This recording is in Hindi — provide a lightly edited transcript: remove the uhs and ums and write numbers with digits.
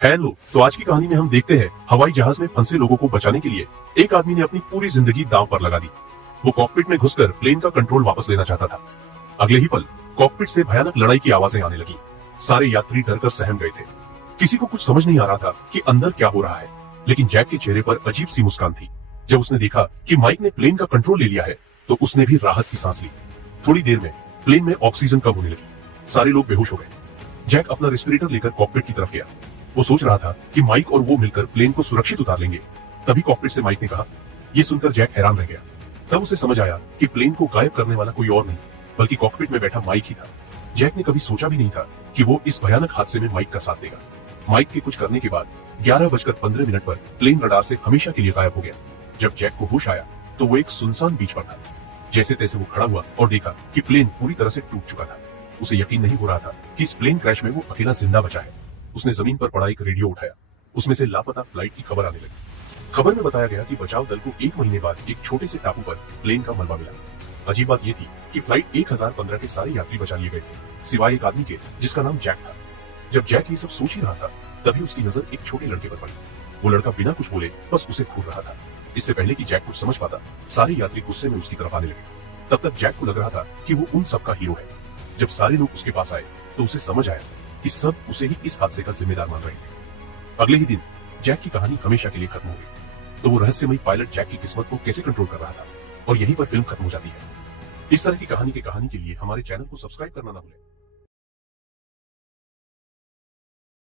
हेलो, तो आज की कहानी में हम देखते हैं हवाई जहाज में फंसे लोगों को बचाने के लिए एक आदमी ने अपनी पूरी जिंदगी दांव पर लगा दी। वो कॉकपिट में घुसकर प्लेन का कंट्रोल वापस लेना चाहता था। अगले ही पल कॉकपिट से भयानक लड़ाई की आवाजें आने लगी। सारे यात्री डरकर सहम गए थे। किसी को कुछ समझ नहीं आ रहा था कि अंदर क्या हो रहा है, लेकिन जैक के चेहरे पर अजीब सी मुस्कान थी। जब उसने देखा कि माइक ने प्लेन का कंट्रोल ले लिया है तो उसने भी राहत की सांस ली। थोड़ी देर में प्लेन में ऑक्सीजन कम होने लगी। सारे लोग बेहोश हो गए। जैक अपना रेस्पिरेटर लेकर कॉकपिट की तरफ गया। वो सोच रहा था कि माइक और वो मिलकर प्लेन को सुरक्षित उतार लेंगे। तभी कॉकपिट से माइक ने कहा। ये सुनकर जैक हैरान रह गया। तब उसे समझ आया कि प्लेन को गायब करने वाला कोई और नहीं बल्कि कॉकपिट में बैठा माइक ही था। जैक ने कभी सोचा भी नहीं था कि वो इस भयानक हादसे में माइक का साथ देगा। माइक के कुछ करने के बाद 11:15 पर प्लेन रडार से हमेशा के लिए गायब हो गया। जब जैक को होश आया तो वो एक सुनसान बीच पर था। जैसे तैसे वो खड़ा हुआ और देखा कि प्लेन पूरी तरह से टूट चुका था। उसे यकीन नहीं हो रहा था कि इस प्लेन क्रैश में वो अकेला जिंदा बचा है। उसने जमीन पर पड़ा एक रेडियो उठाया। उसमें से लापता फ्लाइट की खबर आने लगी। खबर में बताया गया कि बचाव दल को 1 महीने बाद एक छोटे से टापू पर प्लेन का मलबा मिला। अजीब बात यह थी कि फ्लाइट 1015 के सारे यात्री बचा लिए गए थे, सिवाय एक आदमी के जिसका नाम जैक था। जब जैक ये सब सोच ही रहा था तभी उसकी नजर एक छोटे लड़के पर पड़ी। वो लड़का बिना कुछ बोले बस उसे घूर रहा था। इससे पहले कि जैक कुछ समझ पाता, सारे यात्री गुस्से में उसकी तरफ आने लगे। तब तक जैक को लग रहा था कि वो उन सबका हीरो है। जब सारे लोग उसके पास आए तो उसे समझ आया कि सब उसे ही इस हादसे का जिम्मेदार मान रहे थे। अगले ही दिन जैक की कहानी हमेशा के लिए खत्म हो गई। तो वो रहस्यमयी पायलट जैक की किस्मत को कैसे कंट्रोल कर रहा था और यहीं पर फिल्म खत्म हो जाती है। इस तरह की कहानी के लिए हमारे चैनल को सब्सक्राइब करना ना भूलें।